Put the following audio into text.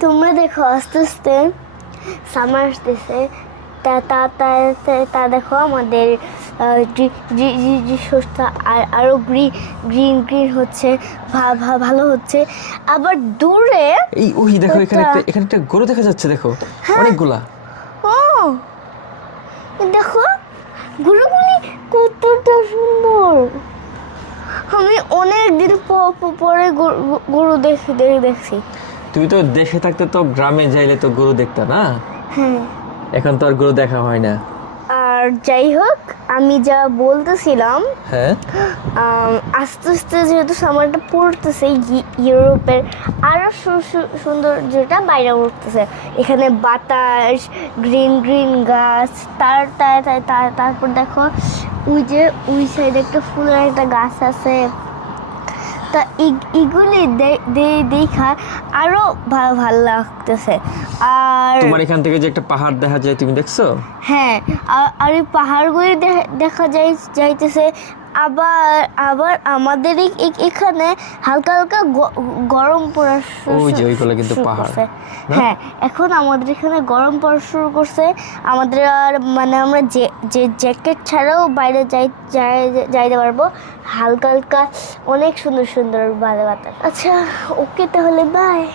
তোমরা দেখো আস্তে আস্তে সামার আসতেছে, তা তা তা তা- তা দেখো আমাদের শস্যটা আরো গ্রিন গ্রিন হচ্ছে, ভালো হচ্ছে। আবার দূরে এই ওই দেখো এখানে ওটা- এখানে একটা গরু দেখা যাচ্ছে, দেখো হ্যাঁ। অনেকগুলা। ও দেখো গরুগুলি কতটা সুন্দর। আমি অনেক দিন পরে গরু দেখছি। তুমি তো দেশে থাকতে তো গ্রামে যাইলে তো গরু দেখতা না, হ্যাঁ। এখন তো আর গরু দেখা হয় না। আর যাই হোক, আমি যা বলতেছিলাম, হ্যাঁ, আস্তে আস্তে যেহেতু সামারটা পড়তেছে, ইউরোপের আরো সৌন্দর্যটা বাইরে উঠতেছে। এখানে বাতাস, গ্রিন গ্রিন গাছ, তারপর দেখো ওই সাইডে একটা ফুলের একটা গাছ আছে। তা এগুলি দেখা আরো ভালো লাগতেছে। আর তোমার এখান থেকে যে একটা পাহাড় দেখা যায়, তুমি দেখছো? হ্যাঁ, আর এই পাহাড়গুলি দেখা যাইতেছে। আবার আবার আমাদের এখানে হালকা হালকা গরম পড়া ওই যে ওইগুলো কিন্তু শুরু পাহাড়, করছে। না? হ্যাঁ, এখন আমাদের এখানে গরম পড়া শুরু করছে। আমাদের আর মানে আমরা যে জ্যাকেট ছাড়াও বাইরে যাইতে পারবো। হালকা হালকা অনেক সুন্দর সুন্দর বাতাস। আচ্ছা, ওকে, তাহলে বাই।